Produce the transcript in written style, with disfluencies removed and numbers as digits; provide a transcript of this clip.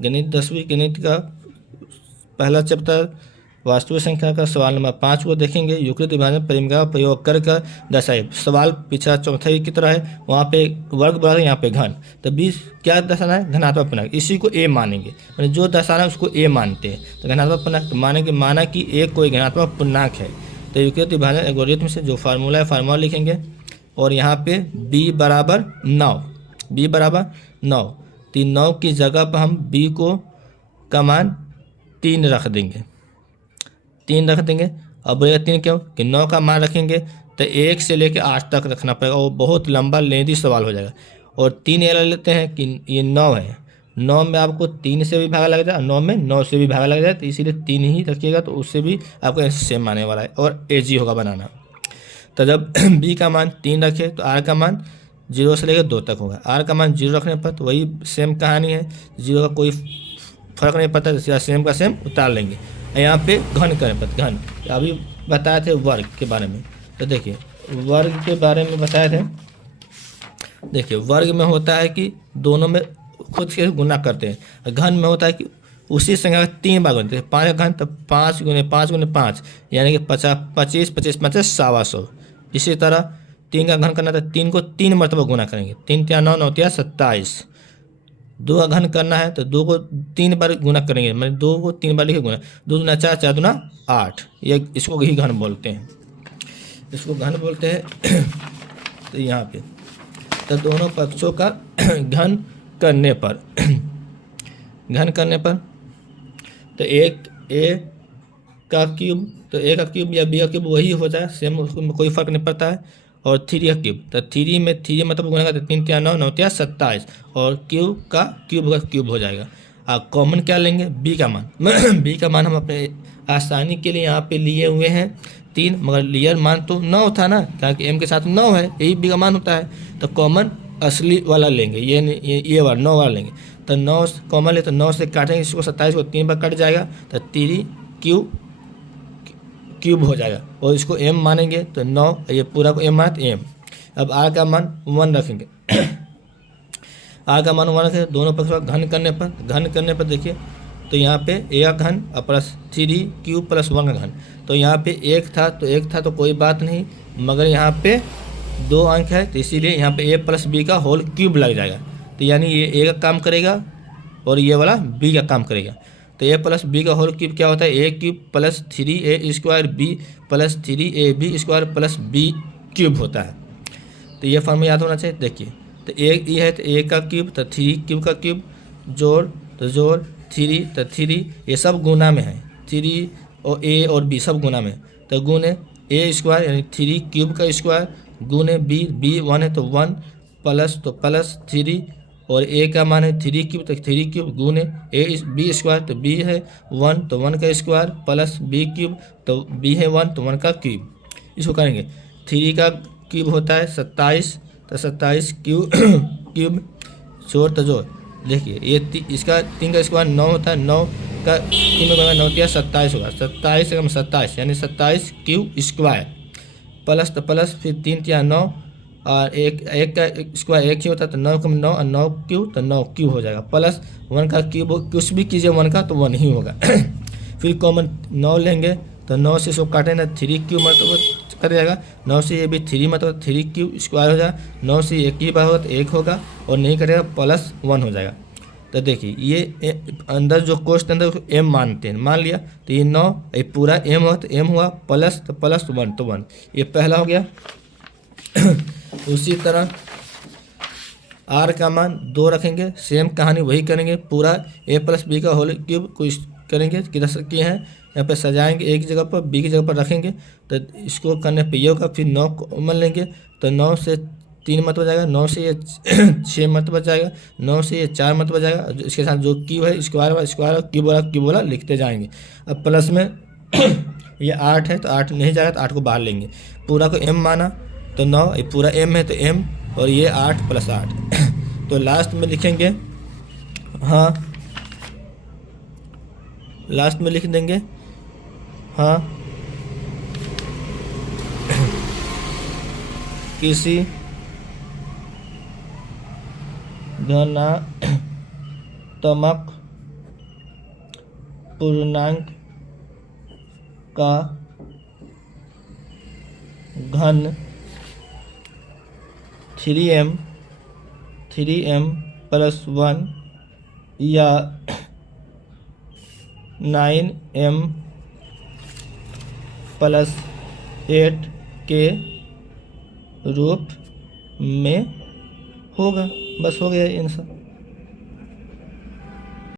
गणित 10वीं गणित का पहला चैप्टर वास्तविक संख्या का सवाल नंबर 5 को देखेंगे। युक्लिड विभाजन परिमेय का प्रयोग कर दर्शाइए। सवाल पिछला चौथा की तरह है, वहाँ पे वर्ग बराबर यहाँ पे घन, तो 20 क्या दर्शाना है, धनात्मक पूर्णांक, इसी को ए मानेंगे, मतलब जो दर्शाना है उसको ए मानते हैं। तो धनात्मक पूर्णांक तो मानेंगे, माना कि ए कोई धनात्मक पूर्णांक है। तो युक्लिड विभाजन एल्गोरिथम से जो फार्मूला है फार्मूला लिखेंगे, और यहाँ पे b बराबर 9, तो 9 की जगह पर हम b को का मान 3 रख देंगे, 3 रख देंगे। अब ये 3 क्यों कि 9 का मान रखेंगे तो 1 से लेकर 8 तक रखना पड़ेगा, और बहुत लंबा लेंदी सवाल हो जाएगा। और 3 ये ले लेते हैं कि ये 9 है, 9 में आपको 3 से भी भागा लग जाए, 9 में 9 से भी भागा लग जाए, तो इसीलिए 3 ही रखिएगा, तो उससे भी आपको सेम आने वाला है और एजी होगा बनाना। तो जब b का मान 3 रखे तो r का मान 0 से लेकर 2 तक होगा। r का मान 0 रखने पर तो वही सेम कहानी है, 0 का कोई फर्क नहीं पड़ता, तो सेम का सेम उतार लेंगे। यहाँ पे घन करें पर घन, अभी बताए थे वर्ग के बारे में, तो देखिए वर्ग के बारे में बताए थे। देखिए वर्ग में होता है कि दोनों में खुद से गुना करते हैं, घन में होता है कि उसी संख्या का 3 बार गुनते हैं। 5 का घन तो 5 गुने 5 गुने 5 यानी कि 25, 25 25 125। इसी तरह 3 का घन करना तो 3 को 3 मरतबा गुना करेंगे, 3 × 9 9 × 27। 2 का घन करना है तो 2 को 3 बार गुना करेंगे, मतलब 2 को 3 बार लिखे गुना, 2 दूना 4 4 दूना 8, ये इसको ही घन बोलते हैं, इसको घन बोलते हैं। तो यहाँ पे तो दोनों पक्षों का घन करने पर तो एक a का क्यूब, तो a का क्यूब या b का क्यूब वही हो जाए, सेम, उसमें कोई फर्क नहीं पड़ता है। और 3 का क्यूब, तो 3 में 3 मतलब गुना करते 3 × 9 9 × 27, और क्यूब का क्यूब हो जाएगा। आप कॉमन क्या लेंगे, b का मान। b का मान हम अपने आसानी के लिए यहाँ पे लिए हुए हैं 3, मगर रियल मान तो 9 था ना, क्योंकि m के साथ 9 है, यही b का मान होता है। तो कॉमन असली वाला लेंगे, ये वाला 9 वाला लेंगे। तो 9 कॉमन ले तो 9 से काटेंगे इसको, 27 को 3 बार कट जाएगा, तो 3 क्यूब हो जाएगा, और इसको m मानेंगे तो 9, ये पूरा को m माने तो m। अब r का मान 1 रखेंगे। r का मान 1 रखेंगे, दोनों पक्ष का घन करने पर देखिए, तो यहाँ पे a का घन प्लस 3 क्यूब प्लस 1 का घन, तो यहाँ पे 1 था तो कोई बात नहीं, मगर यहाँ पे 2 अंक है, तो इसीलिए यहाँ पे a प्लस b का होल क्यूब लग जाएगा। तो यानी ये a का काम करेगा और ये वाला b का काम करेगा। तो a प्लस b का होल क्यूब क्या होता है, a cube plus 3a² b plus 3ab² plus b cube होता है। तो ये फॉर्मूला याद होना चाहिए। देखिए तो a ये है तो a का क्यूब, तो 3 क्यूब का क्यूब, जोड़ 3, तो 3 ये सब गुना में है, 3 और a और b सब गुना में, तो गुने a² यानी 3 क्यूब का स्क्वायर गुने b 1 है तो 1 प्लस 3, और a का मान है 3 क्यूब, तो 3 क्यूब गुने b² तो b है 1 तो 1 का स्क्वायर प्लस b क्यूब, तो b है 1 तो 1 का क्यूब। इसको करेंगे 3 का क्यूब होता है 27, तो 27 क्यूब जोड़ तो जोड़, देखिए ये इसका 3 का स्क्वायर 9 होता है, 9 का 3 में 9 × 27 होगा, 27 से 27 यानी 27 क्यूब स्क्वायर, प्लस तो प्लस, फिर 3 × 9 और एक का स्क्वायर 1 ही होता है, तो 9 × 9 और 9 क्यूब, तो 9 क्यूब हो जाएगा, प्लस 1 का क्यूब, कुछ भी कीजिए 1 का तो 1 ही होगा। फिर कॉमन 9 लेंगे, तो 9 से इसको काटेंगे 3 क्यूब मतलब कर जाएगा, 9 से ये भी 3 मतलब 3 क्यूब स्क्वायर हो जाएगा, 9 से 1 ही बार होगा तो 1 होगा, और नहीं करेगा प्लस 1 हो जाएगा। तो देखिए ये अंदर जो कोष्ट अंदर उसको m मानते हैं, मान लिया, तो ये 9 ये पूरा m हुआ तो m हुआ, प्लस तो प्लस 1 तो 1, ये पहला हो गया। उसी तरह r का मान 2 रखेंगे, सेम कहानी वही करेंगे, पूरा a प्लस b का होल क्यूब कुछ करेंगे, किधर किए हैं यहाँ पे सजाएंगे, एक जगह पर b की जगह पर रखेंगे, तो इसको करने पे ये होगा। फिर 9 कॉमन लेंगे, तो 9 से 3 मत बच जाएगा, 9 से ये 6 मत बच जाएगा, 9 से ये 4 मत बच जाएगा, इसके साथ जो क्यूब है स्क्वायर क्यूब वाला लिखते जाएंगे। अब प्लस में ये 8 है तो 8 नहीं जाएगा, तो 8 को बाहर लेंगे, पूरा को m माना तो 9, ये पूरा m है तो m, और ये 8 + 8। तो लास्ट में लिखेंगे, हाँ लास्ट में लिख देंगे, हाँ किसी धनात्मक पूर्णांक का घन 3m प्लस 1 या 9m प्लस 8 के रूप में होगा। बस हो गया आंसर।